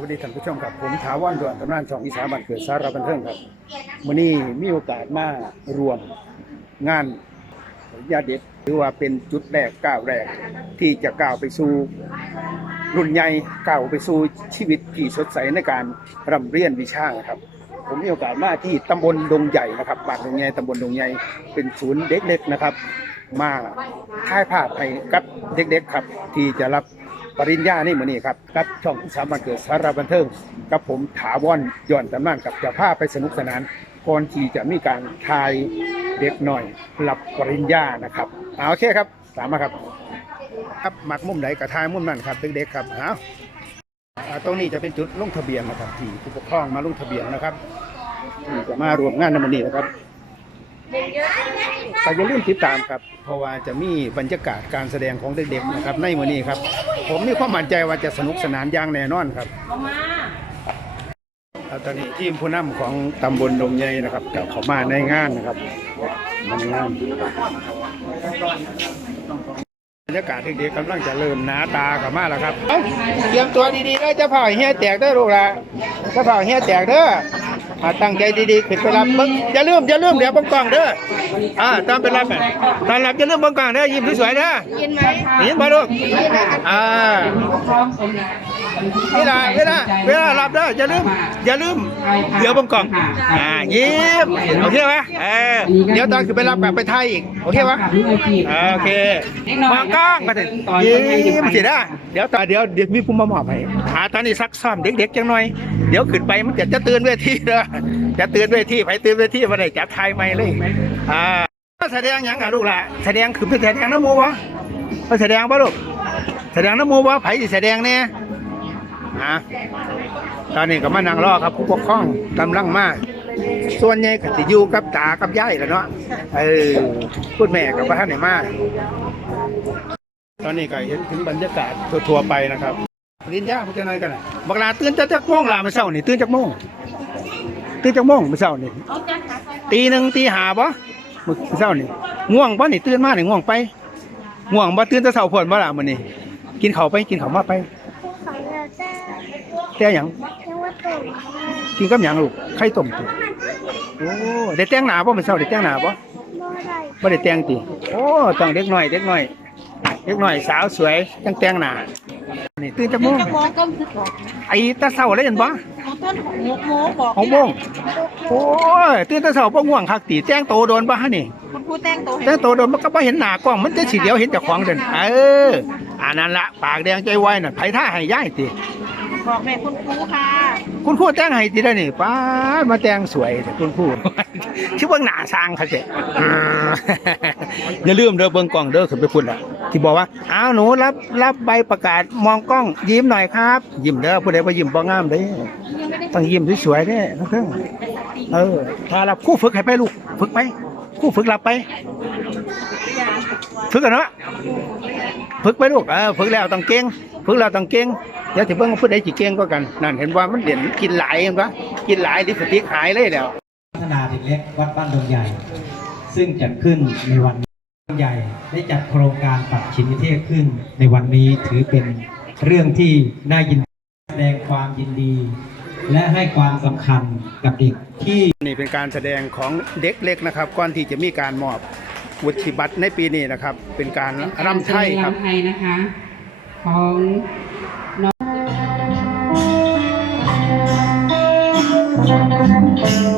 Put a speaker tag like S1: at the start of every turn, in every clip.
S1: วัสดีท่านผู้ชมครับ ผมถาวรดวนตำนานช่องอีสานบ้านเกิดสาระบันเทิงครับวันนี้มีโอกาสมารวมงานญาติเด็กถือว่าเป็นจุดแรกก้าวแรก ที่จะก้าวไปสู่รุ่นใหญ่ก้าวไปสู่ชีวิตที่สดใสในการร่ำเรียนวิชาครับ ผมมีโอกาสมาที่ตำบลดงใหญ่นะครับบ้านดงใหญ่ตำบลดงใหญ่เป็นศูนย์เด็กเล็กนะครับ มาถ่ายภาพให้กับเด็กๆครับ ที่จะรับ ปริญญานี่มือนี้ครับกับช่องที่สามันเกิดสาระบันเทิงกับผมถาวรย้อนตำนานกับจะพาไปสนุกสนานก่อนที่จะมีการทายเด็กหน่อยรับปริญญานะครับเอาโอเคครับตามมาครับครับหมักมุมไหนกับทายมุมนั้นครับเด็กๆครับเอาตรงนี้จะเป็นจุดลงทะเบียนนะครับที่ผู้ปกครองมาลงทะเบียนนะครับจีจะมารวมงานในวันนี้นะครับ แต่อย่าลืมติดตามครับ เพราะว่าจะมีบรรยากาศการแสดงของเด็กๆนะครับในวันนี้ครับ ผมมีความมั่นใจว่าจะสนุกสนานอย่างแน่นอนครับแล้วตอนนี้ทีมผู้นำของตำบลดงใหญ่นะครับกับเขามาในงานนะครับในงานบรรยากาศเด็กๆกำลังจะเริ่มหนาตาเข้ามาแล้วครับเตรียมตัวดีๆเลยจะเผาเฮียแตกเด้อลูกละจะเผาเฮียแตกเด้อ อ่าตั้งใจดีๆขึ้นไปรับเบิ่งอย่าลืมอย่าลืมเดี๋ยวบังกล้องเด้ออ่าตามไปรับอะตอนรับอย่าลืมบังกล้องเด้อยิ้มสวยๆเด้อ
S2: ยินไหม
S1: ยิ้มมาลูกอ่า เวลาเวลาเวลารับเด้อย่าลืมอย่าลืมเดี๋ยวบังกล้องอ่ายิ้มโอเคไหมเออเดี๋ยวตอนขึ้นไปรับแบบไปไทยอีกโอเคปะโอเคมองกล้องมาถึงยิ้มสิได้เดี๋ยวตาเดี๋ยวเดี๋ยวมีผู้มามอบให้หาตอนนี้ซักซ้อมเด็กๆจังหน่อย เดี๋ยวขึ้นไปมันจะจะเตือนเวทีเด้อจะเตือนเวทีไปเตือนเวทีมาได้จับไทยใหม่เลยอ่าแสดงยังอะลูกล่ะแสดงคือไปแสดงน้ำมูวะไปแสดงป่ะลูกแสดงน้ำมูวะไผสิแสดงเนี่ย อะตอนนี้ก็มานั่งรอครับผู้ปกครองกำลังมาส่วนใหญ่ก็สิอยู่กับตากับยายแหล้วเนาะเออพูดแม่กับพระท่านไหนมาตอนนี้ก็เห็นถึงบรรยากาศทั่วๆไปนะครับลินยาพูดจะน้อยกันน่ะบักลาตื่นจะจักโมงลาเมื่อเช้านี่ตื่นจักโมงตื่นจักโมงเมื่อเช้านี่ตีหนึ่งตีหาบ่เมื่อเช้านี่ง่วงบ่นี่ตื่นมานี่ง่วงไปง่วงบ่ตื่นแต่เช้าพ่นบ่ล่ะมื้อนี้กินข้าวไปกินข้าวมาไป แต่หยัง
S2: เรียกว่าตุ่ม
S1: กินกับหยังลูกไข่ต้มติโอ้ได้แต่งหน้าบ่เมื่อเช้าได้แต่งหน้าบ่
S2: เมื่อไร
S1: บ่ได้แต่งติโอ้ต้องเด็กน้อยเด็กน้อยเด็กน้อยสาวสวยจังแต่งหน้านี่ตื่นจักโมง
S2: จะมองก็คือบอก
S1: ไอ้ตาเช้าเลยเห็นบ่
S2: ของต้นของโมกโมกบอก
S1: หกโมงโอ้ยตื่นแตาเช้าบ่ง่วงคักติแต่งโตโดนบ่ฮะนี่
S2: คุณครูแต่งตัว
S1: แต่งโตโดนมันก็บ่เห็นหน้ากล้องมันจะสิเดียวเห็นเจ้าของเด่นเอออันนั้นละปากแดงใจไวน่ะไผท่าให้ย้ายติ
S2: บอกแม่คุณครูค่ะ
S1: คุณครูแต่งให้ติได้นี่ป้าดมาแต่งสวยแต่คุณครู ชื่อเบิ่งหน้าสร้างเขาเจ้อย่าลืมเด้อเบิ่งกล้องเด้อขึ้นไปพุ่นล่ะที่บอกว่าอ้าวหนูรับรับใบประกาศมองกล้องยิ้มหน่อยครับ ยิ้มเด้อผู้ใดบ่ยิ้มบ่งามเด้ต้องยิ้มสวยๆเด้น้องเพิ่งเออถ้ารับครู่ฝึกให้ไปลูกฝึกไปครู่ฝึกรับไป ฝึกกันเนาะ ฝึกไปลูกเออฝึกแล้วต้องเก่ง ฝึกแล้วต้องเก่ง ดี๋ยวถึงเบิ่งว่าผู้ใดสิเก่งก็กันนั่นเห็นว่ามันเด่นกินหลายเห็นปะกินหลายลิปสติกหายเลยแล้ว
S3: พัฒนาเด็กเล็กวัดบ้านดงใหญ่ ซึ่งจัดขึ้นในวันนี้ดงใหญ่ได้จัดโครงการปรับชิมนิเทศขึ้น ในวันนี้ถือเป็นเรื่องที่น่ายินดีแสดงความยินดี และให้ความสำคัญกับเด็กที่
S1: นี่เป็นการแสดงของเด็กเล็กนะครับก่อนที่จะมีการมอบวุฒิบัตรในปีนี้นะครับ เป็นการรำไทยครับ
S4: รำไทยนะคะของน้อง Thank you.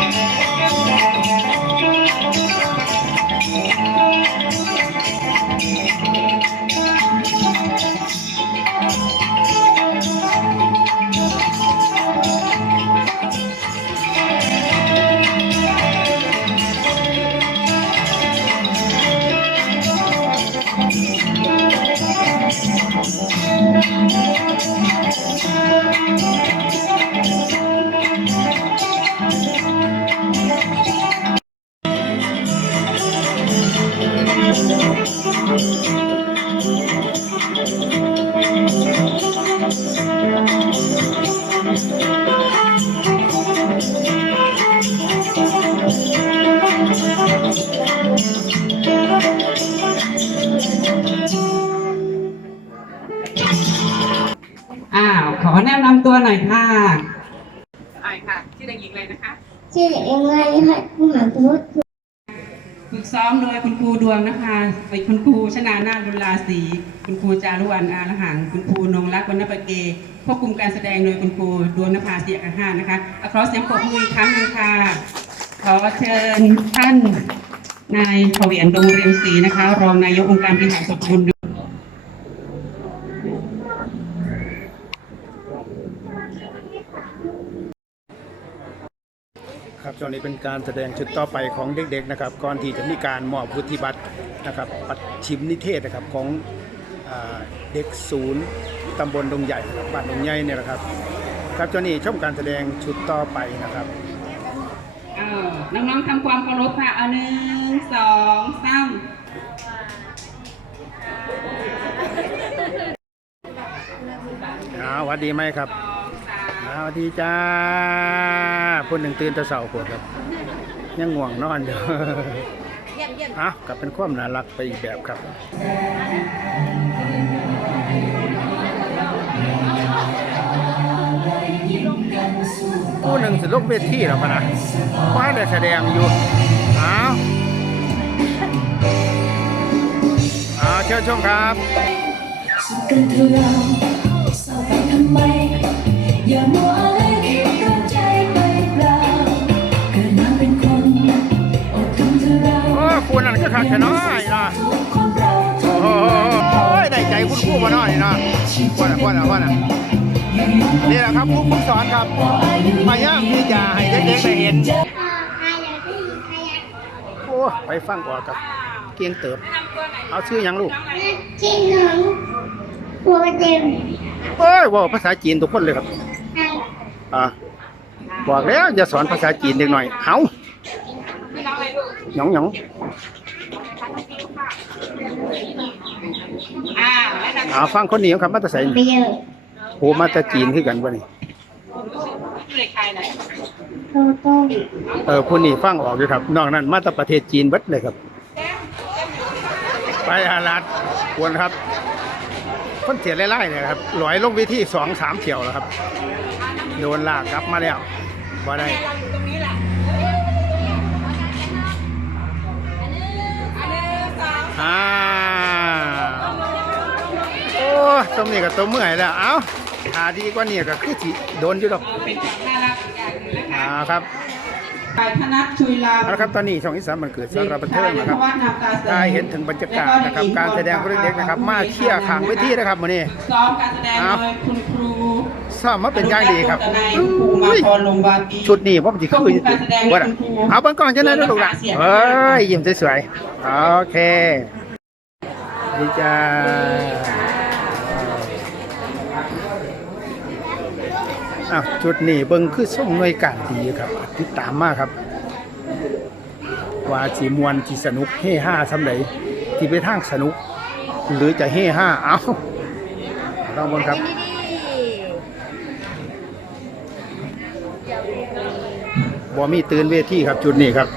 S4: Thank you. ยัง
S5: ไงคะมหาพุทธ
S4: ฝึกซ้อมโดยคุณครูดวงนะคะไปคุณครูชนานาลุลาศรีคุณครูจารุวรรณอาละหัง คุณครูนงรักวรรณประเกควบคุมการแสดงโดยคุณครูดวงนภาเสียกันห้านะคะอาขอเสียงปรบมืออีกครั้งหนึงค่ะ ขอเชิญท่านนายเฉวียนดงเรียมศรีนะคะ รองนายกองค์การบริหารส่วนตำบล
S1: ครับช่วง นี้เป็นการแสดงชุดต่อไปของเด็กๆนะครับก่อนที่จะมีการมอบวุฒิบัตรนะครับปัดชิมนิเทศนะครับของอ่าเด็กศูนย์ตำบลดงใหญ่นะครับบ้านดงใหญ่เนี่ยนะครับ ครับช่วงนี้ชมการแสดงชุดต่อไปนะครับ
S4: อ้าวน้องๆทำความเคารพค่ะเอาหนึ่งสองสาม
S1: อ้าวหวัดดีไหมครับ อ้าวหวัดดีจ้าพูดหนึ่งตื่นแตะเสาปวดครับยังง่วงนอนอยู่อะกลับเป็นความน่ารักไปอีกแบบครับผู้หนึ่งสิลกเวทีแล้วพะนะว่าได้แสดงอยู่อ้าวอ้าวเชิญชมครับ
S6: กันเถอะเราเศร้าไปทำไม กิดมาเป็นคนอดทนเถอะเรา
S1: โอ้คุณนั่นก็ขัดกันน้อยนะ
S6: ทุกคนเราท
S1: โอ้
S6: น
S1: โหได้ใจคุณครูมาหน่อยนะว่าน่ะว่าน่ะว่าน่ะนี่แหละครับครูผู้สอนครับพยายามที่จะให้เด็กๆได้เห็น
S5: ใครอยากได้ยินใครอยาก
S1: โอ้ไปฟังก่อนครับเกียงเติบ เอาชื่อหยังลูก
S5: ชื่อน้องตัวเต็ม
S1: เอ้ยเว่าภาษาจีนทุกคนเลยครับ
S5: ใคร
S1: อ่าบอกแล้วอย่าสอนภาษาจีนเด็กหน่อยเฮาหยองหยอง
S4: อ้าวแนะนำ
S1: อ่าฟังคนนี้ครับมาแตาใส่
S5: ไปเยอะ
S1: โหมาแตาจีนคือกันวะนี่
S4: ชื่อเด็กชายหน่อย
S5: โตโต้
S1: เออผู้นี้ฟังออกอยู่ครับ นอกนั้นมาจากประเทศจีนเบิดเลยครับ ไปอาลัดควรครับคนเสียไล่ๆเนี่ยครับลอยลงวิธีสองสามเที่ยวแล้วครับ โดนลากกลับมาแล้วบ่ได้อ่าโอ้ตรงนี้ก็ตัวเมื่อยแล้ว เอ้าหาดีกว่านี้ก็คือสิโดนอยู่ดอก
S4: เป็นความน่ารักอีกอย่างหนึ่งนะคะ
S1: อ่าครับ
S4: ฝ่ายธนัทชุยลา
S1: เอาละครับตอนนี้ช่องอีสานมันเกิดสำหรับบันเทิงนะครับได้เห็นถึงบรรยากาศนะครับการแสดงของเด็กๆนะครับ มาเชี่ยร์ขางเวทีนะครับวันนี้
S4: ซ้อมการแสดงโดยคุณครู
S1: ซ้อมมาเป็นอย่างดีครับ
S4: นายคุณครูมาพรลงวาปี
S1: ชุดนี้ผมจะคืออยู่ว่าเอาเบิ้งกล้องจะได้ลูกหละเอ้ยยิ้มสวยๆโอเคดีจ้าอ้าวชุดนี้เบิ้งคือส่งหน่วยการดีครับติดตามมากครับว่าสีมวนที่สนุกเฮห้าสำไหนที่ไปทางสนุก หรือจะเฮห้าเอาลองเบนครับ พ่มีตื่นเวทีครับจุดนี้ครับ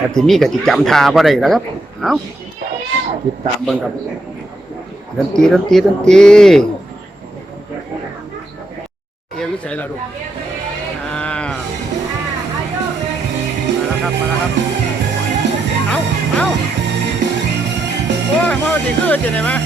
S1: กติมีกับจิจำทาก็ได้แล้วครับเอาติดตามเบิ่งครับดนตรีดนตรีดนตรีเอวิสัยละดูอมาแล้วครับมาแล้วครับเอาเอาโอ้ยมาดีขึ้นจะไหนมา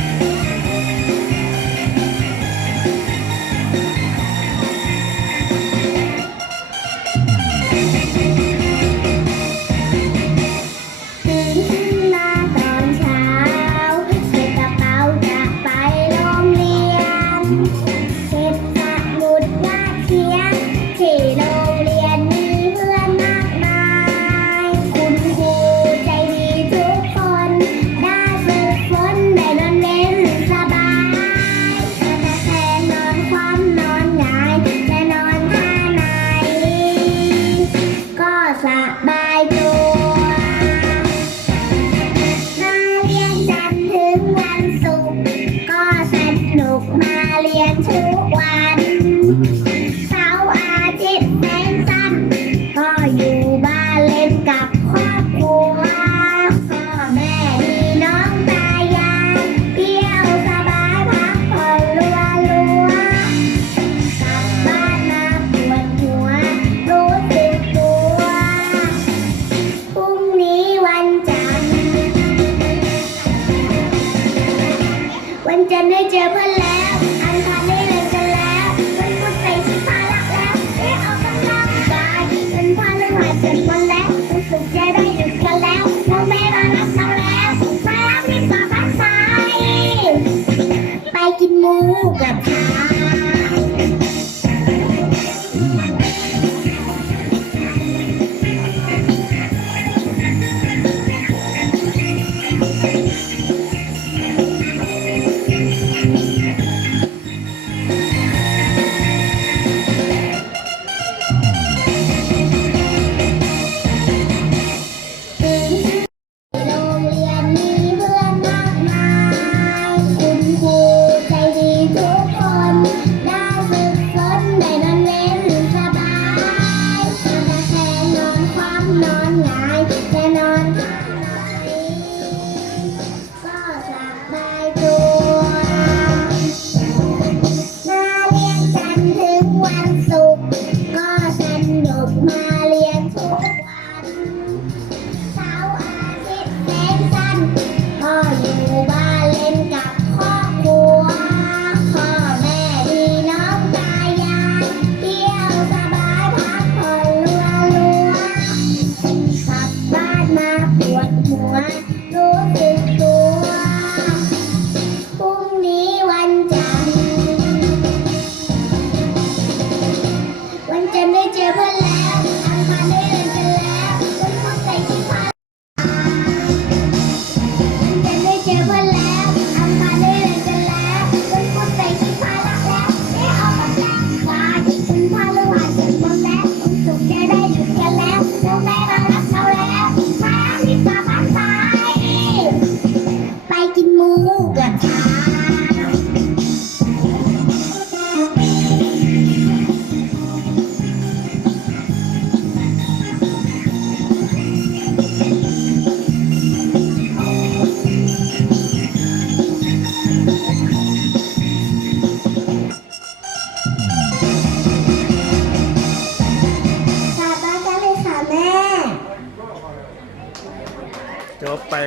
S5: อเนพันได้เลยกันแล้วมันมุดไปที่พารักแล้วได้ออกกำลังกายมันพาเราหายเจ็บมันแล้วมันสุขใจได้หยุดกันแล้วเม่มารักเราแล้วมารับที่ต่อพักไปไปกินหมูกับ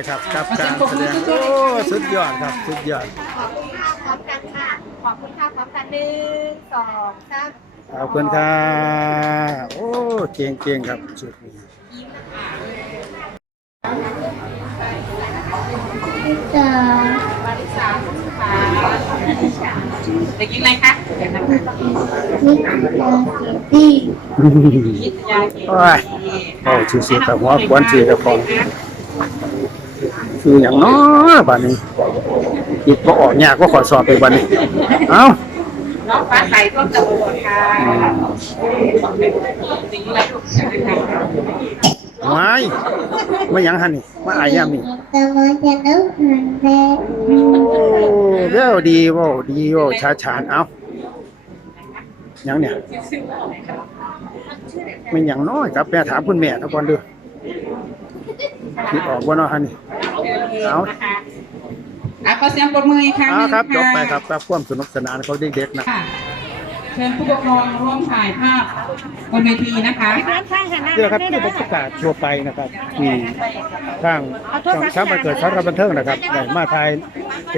S5: ค
S1: รับครับการแสดงสุดยอดครับสุดยอด
S2: ขอบคุณค่ะพร้อมกันค่ะขอบคุณค่ะพร้อมกันหนึ่งสองสาม
S1: ขอบคุณค่ะโอ้เก่งเก่งครับสุดย
S5: อด
S4: มาริสาเด็กหญินอะไรคะ
S5: นี่
S4: ตี้
S1: โอ้ยโอ้ชื่อเสียงกับหัวควันเสียกับของ คืออย่างน้อบัดนี้คิดก็ออกยากก็ขอสอบไปบัดนี้ เอา
S4: น้องฟ้าใสก็จะโวดค่ะ
S1: ไม่ไม่ยังหันนี่ม่อายยามีโอ้เบี้เด้อดีว่าดีว่าชาชานเอายังเนี่ยไม่ยังน้อยครับแม่ถามคุณแม่ทุกคนด้วย คิดออกว่าเนาะฮะนี่ เอา
S4: อะขอเสียงปรบมืออีกครั้งนึง
S1: ครับจบไปครับครับความสนุกสนานเขาเด็กๆนะ
S4: ค่ะ เชิญผู้ปกครองร่วมถ่ายภาพบนเวทีนะคะ
S1: เนี่ยครับที่บรรยากาศทั่วไปนะครับ ที่ทางช่องช้างบัเกิดสารบันเทิงนะครับได้มาถ่าย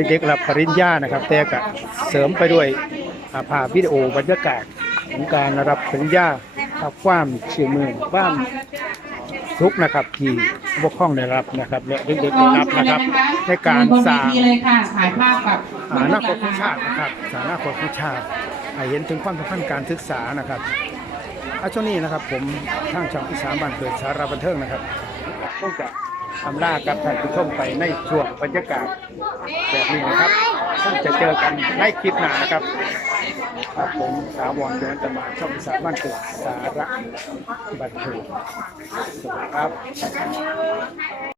S1: เด็กๆรับปริญญานะครับ แต่ก็เสริมไปด้วยภาพวิดีโอบรรยากาศของการรับปริญญาภาพความเชื่อมือความ ทุกข์นะครับที่ผู้ปกครองได้รับนะครับและเด็กๆได้รับนะครับ ในการสร้าง
S4: บนเวทีเลยค่ะถ่ายภาพกับ
S1: อนาคตของชาตินะครับสาอนาคตของชาติให้เห็นถึงความสำคัญการศึกษานะครับอาช่วงนี้นะครับ ผมทางช่องอีสานบ้านเกิดสาระบันเทิงนะครับคงจะ ทำลากับท่านผู้ชมไปในช่วงบรรยากาศแบบนี้นะครับคงจะเจอกันในคลิปหน้านะครับครับผมสาวรเดินตมาช่องสามบ้านเกิดสาระบันเทิงสวัสดีครับ